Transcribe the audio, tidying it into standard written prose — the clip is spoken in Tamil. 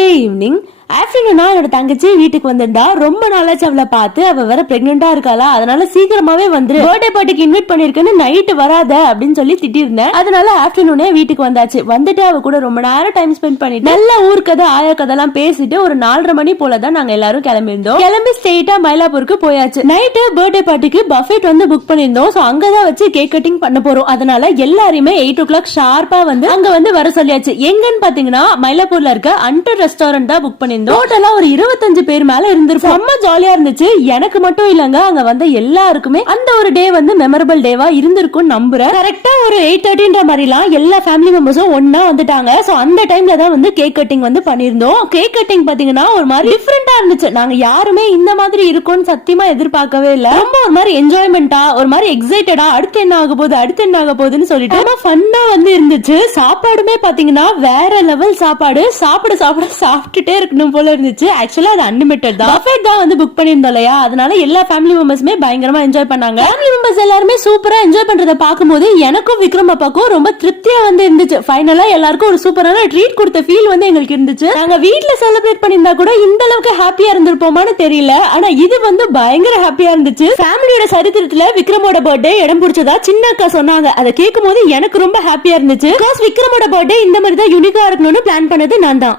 நெக்ஸ்ட் டே ஈவினிங் ஆஃப்டர்நூனா என்னோட தங்கச்சி வீட்டுக்கு வந்திருந்தா. ரொம்ப நாளாச்சு அவளை பார்த்து. அவ வேற பிரெக்னெண்டா இருக்காளா, அதனால சீக்கிரமாவே வந்துரு, பர்த்டே பார்ட்டிக்கு இன்வைட் பண்ணிருக்கேன்னு நைட்டு வராத அப்படின்னு சொல்லி திட்டிருந்தேன். அதனால ஆஃப்டர்நூனே வீட்டுக்கு வந்தாச்சு. வந்துட்டு அவ கூட ரொம்ப நேரம் டைம் ஸ்பெண்ட் பண்ணிட்டு நல்ல ஊர் கதை ஆயா கதைலாம் பேசிட்டு ஒரு 4:30 மணி போலதான் நாங்க எல்லாரும் கிளம்பியிருந்தோம். கிளம்பி ஸ்ட்ரெயிட்டா மயிலாப்பூருக்கு போயாச்சு. நைட்டு பர்த்டே பார்ட்டிக்கு பஃபெட் வந்து புக் பண்ணியிருந்தோம். சோ அங்கதான் வச்சு கேக் கட்டிங் பண்ண போறோம். அதனால எல்லாருமே 8 o'clock ஷார்ப்பா வந்து அங்க வந்து வர சொல்லியாச்சு. எங்கன்னு பாத்தீங்கன்னா மயிலாப்பூர்ல இருக்க அண்டர் ரெஸ்டாரண்ட் தான் புக் பண்ணியிருந்தோம். டோட்டலா ஒரு 25 பேர் மேல இருந்திருக்கும். ரொம்ப ஜாலியா இருந்துச்சு. எனக்கு மட்டும் இல்லங்க, அங்க வந்த எல்லாருக்குமே அந்த ஒரு டே வந்து மெமரபிள் டேவா இருந்திருக்கும் நம்புறேன். கரெக்டா ஒரு 8:30 மாதிரிலாம் எல்லா ஃபேமிலி மெம்பர்ஸும் ஒன்னா வந்துட்டாங்க. சோ அந்த டைம்ல தான் வந்து கேக் கட்டிங் வந்து பண்ணிருந்தோம். கேக் கட்டிங் பாத்தீங்கன்னா ஒரு மாதிரி டிஃபரெண்டா இருந்துச்சு. நாங்க யாருமே இந்த மாதிரி இருக்கும்னு சத்தியமா எதிர்பார்க்கவே இல்ல. ரொம்ப ஒரு மாதிரி என்ஜாய்மெண்டா, ஒரு மாதிரி எக்ஸைட்டடா, அடுத்து என்ன ஆக போகுது அடுத்து என்ன ஆக போகுதுன்னு சொல்லிட்டு ரொம்ப ஃபன்னா வந்து இருந்துச்சு. சாப்பாடுமே பாத்தீங்கன்னா வேற லெவல் சாப்பாடு. சாப்பிட சாப்பிட சாப்பிட்டுட்டே இருக்கணும் போல இருந்துச்சு. ஆக்சுவலா அது அன்லிமிட்டட் தான். பஃபெட் தான் வந்து புக் பண்ணிருந்தோம் இல்லையா, அதனால எல்லா ஃபேமிலி மெம்பர்ஸுமே பயங்கரமா என்ஜாய் பண்ணாங்க. ஃபேமிலி மெம்பர்ஸ் எல்லாருமே சூப்பரா என்ஜாய் பண்றத பாக்கும்போது எனக்கும் விக்ரம் அப்பாக்கும் ரொம்ப திருப்தியா வந்து இருந்துச்சு. ஃபைனலா எல்லாருக்கும் ஒரு சூப்பரான ட்ரீட் கொடுத்த ஃபீல் வந்து எங்களுக்கு இருந்துச்சு. நாங்க வீட்ல செலிப்ரேட் பண்ணிருந்தா கூட இந்த அளவுக்கு ஹாப்பியா இருந்திருப்போமான்னு தெரியல. ஆனா இது வந்து பயங்கர ஹாப்பியா இருந்துச்சு. ஃபேமிலியோட சரித்திரத்துல விக்ரமோட பர்த்டே இடம் பிடிச்சதா சின்ன அக்கா சொன்னாங்க. அதை கேட்கும் போது எனக்கு ரொம்ப ஹாப்பியா இருந்துச்சு. விக்ரமோட பர்த்டே இந்த மாதிரி தான் யூனிக்கா இருக்கணும்னு பிளான் பண்ணது நான் தான்.